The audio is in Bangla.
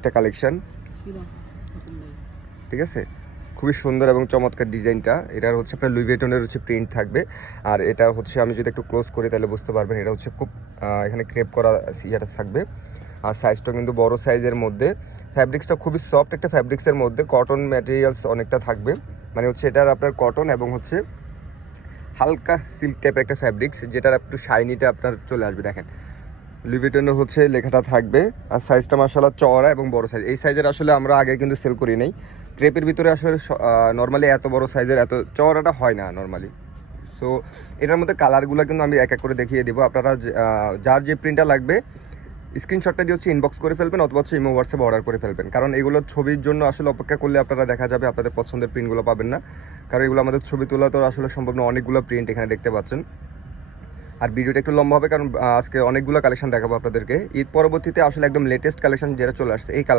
একটা কালেকশন, ঠিক আছে, খুবই সুন্দর এবং চমৎকার ডিজাইনটা। এটার হচ্ছে আপনার লুই ভিটনের হচ্ছে প্রিন্ট থাকবে। আর এটা হচ্ছে আমি যদি একটু ক্লোজ করি তাহলে বুঝতে পারবেন এটা হচ্ছে খুব এখানে ক্রেপ করা ইয়েটা থাকবে। আর সাইজটা কিন্তু বড় সাইজের মধ্যে, ফ্যাব্রিক্সটা খুবই সফট একটা ফ্যাব্রিক্সের মধ্যে, কটন ম্যাটেরিয়ালস অনেকটা থাকবে, মানে হচ্ছে এটার আপনার কটন এবং হচ্ছে হালকা সিল্ক টাইপের একটা ফ্যাব্রিক্স, যেটার একটু শাইনিটা আপনার চলে আসবে। দেখেন লুই ভিটনের হচ্ছে লেখাটা থাকবে। আর সাইজটা মাশাআল্লাহ চওড়া এবং বড় সাইজ। এই সাইজের আসলে আমরা আগে কিন্তু সেল করি নাই। ক্রেপের ভিতরে আসলে নর্মালি এত বড় সাইজের এত চওড়াটা হয় না নর্মালি। সো এটার মধ্যে কালারগুলো কিন্তু আমি এক এক করে দেখিয়ে দেবো। আপনারা যার যে প্রিন্টটা লাগবে স্ক্রিনশটটা দিয়ে হচ্ছে ইনবক্স করে ফেলবেন, অথবা হচ্ছে ইমো হোয়াটসঅ্যাপে অর্ডার করে ফেলবেন। কারণ এগুলোর ছবির জন্য আসলে অপেক্ষা করলে আপনারা দেখা যাবে আপনাদের পছন্দের প্রিন্টগুলো পাবেন না। কারণ এগুলো আমাদের ছবি তোলা তো আসলে সম্ভব না, অনেকগুলো প্রিন্ট এখানে দেখতে পাচ্ছেন। আর ভিডিওটা একটু লম্বা হবে কারণ আজকে অনেকগুলো কালেকশন দেখাবো আপনাদেরকে। ঈদ পরবর্তীতে আসলে একদম লেটেস্ট কালেকশন যেটা চলে আসছে এই